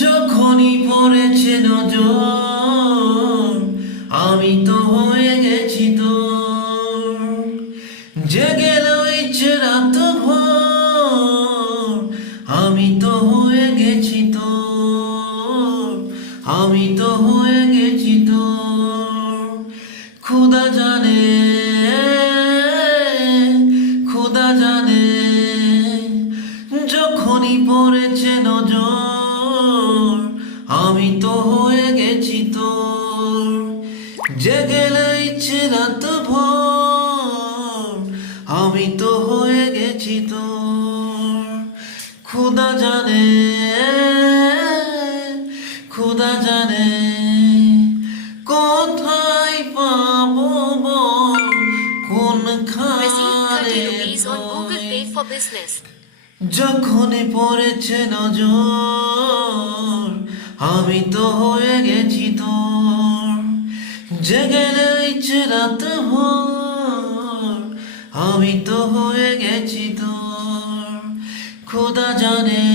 যখনই পড়েছে নজর আমি তো হয়ে গেছি তোর। জেগে রয়েছে রাত ভর আমি তো হয়ে গেছি তোর। আমি তো হয়ে গেছি তোর। খুদা জানে, খুদা জানে, যখনই পড়েছে নজর আমি তো হয়ে গেছি তোর। জেগে রয়েছে রাত ভর আমি তো হয়ে গেছি তোর। খুদা জানে, খুদা জানে, কোথায় পাবো বল কোন Receive 30 খানে rupees on Google Pay for business. যখনই পড়েছে নজর আমি তো হয়ে গেছি তোর। জেগে রয়েছে রাত ভর আমি তো হয়ে গেছি তোর। খোদা জানে,